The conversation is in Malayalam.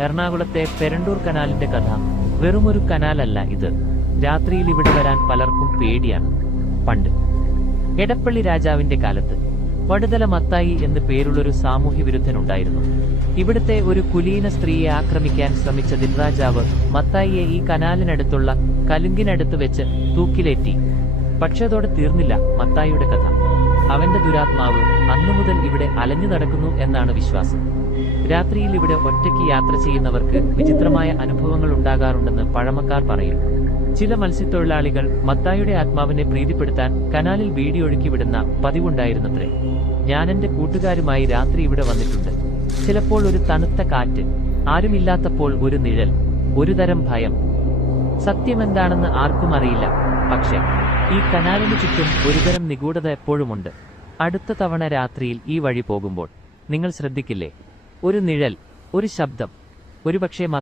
എറണാകുളത്തെ പെരണ്ടൂർ കനാലിന്റെ കഥ വെറുമൊരു കനാലല്ല ഇത്. രാത്രിയിൽ ഇവിടെ വരാൻ പലർക്കും പേടിയാണ്. പണ്ട് എടപ്പള്ളി രാജാവിന്റെ കാലത്ത് വടുതല മത്തായി എന്ന് പേരുള്ളൊരു സാമൂഹ്യ വിരുദ്ധനുണ്ടായിരുന്നു. ഇവിടുത്തെ ഒരു കുലീന സ്ത്രീയെ ആക്രമിക്കാൻ ശ്രമിച്ച ദിൽരാജാവ് മത്തായിയെ ഈ കനാലിനടുത്തുള്ള കലുങ്കിനടുത്ത് വെച്ച് തൂക്കിലേറ്റി. പക്ഷേ അതോടെ തീർന്നില്ല മത്തായിയുടെ കഥ. അവന്റെ ദുരാത്മാവ് അന്നുമുതൽ ഇവിടെ അലഞ്ഞു നടക്കുന്നു എന്നാണ് വിശ്വാസം. രാത്രിയിൽ ഇവിടെ ഒറ്റയ്ക്ക് യാത്ര ചെയ്യുന്നവർക്ക് വിചിത്രമായ അനുഭവങ്ങൾ ഉണ്ടാകാറുണ്ടെന്ന് പഴമക്കാർ പറയും. ചില മത്സ്യത്തൊഴിലാളികൾ മത്തായിയുടെ ആത്മാവിനെ പ്രീതിപ്പെടുത്താൻ കനാലിൽ വീടിയൊഴുക്കി വിടുന്ന പതിവുണ്ടായിരുന്നത്രേ. ഞാനെന്റെ കൂട്ടുകാരുമായി രാത്രി ഇവിടെ വന്നിട്ടുണ്ട്. ചിലപ്പോൾ ഒരു തണുത്ത കാറ്റ്, ആരുമില്ലാത്തപ്പോൾ ഒരു നിഴൽ, ഒരു തരം ഭയം. സത്യമെന്താണെന്ന് ആർക്കും അറിയില്ല. പക്ഷെ ഈ കനാലിന് ചുറ്റും ഒരുതരം നിഗൂഢത എപ്പോഴുമുണ്ട്. അടുത്ത തവണ രാത്രിയിൽ ഈ വഴി പോകുമ്പോൾ നിങ്ങൾ ശ്രദ്ധിക്കില്ലേ? ഒരു നിഴൽ, ഒരു ശബ്ദം, ഒരുപക്ഷേ